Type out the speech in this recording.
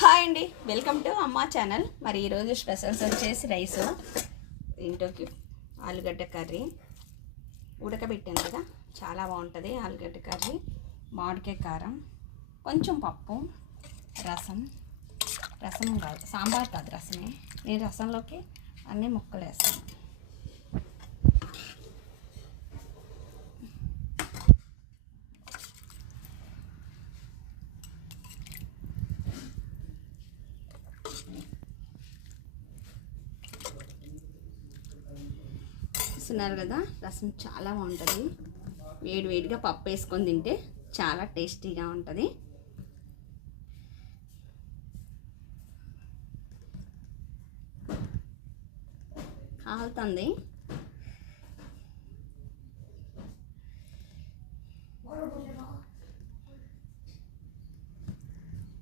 Hi అండి, welcome to అమ్మా channel. మరి ఈరోజు స్పెషల్స్ వచ్చేసి రైస్, ఇంట్లోకి ఆలుగడ్డ కర్రీ ఉడకబెట్టాను కదా, చాలా బాగుంటుంది. ఆలుగడ్డ కర్రీ, మామిడికాయ కారం, కొంచెం పప్పు, రసం కాదు, సాంబార్ కాదు, రసమే. నేను రసంలోకి అన్నీ ముక్కలు వేస్తాను. చూస్తున్నారు కదా, రసం చాలా బాగుంటుంది. వేడివేడిగా పప్పు వేసుకొని తింటే చాలా టేస్టీగా ఉంటుంది. కాలుతుంది.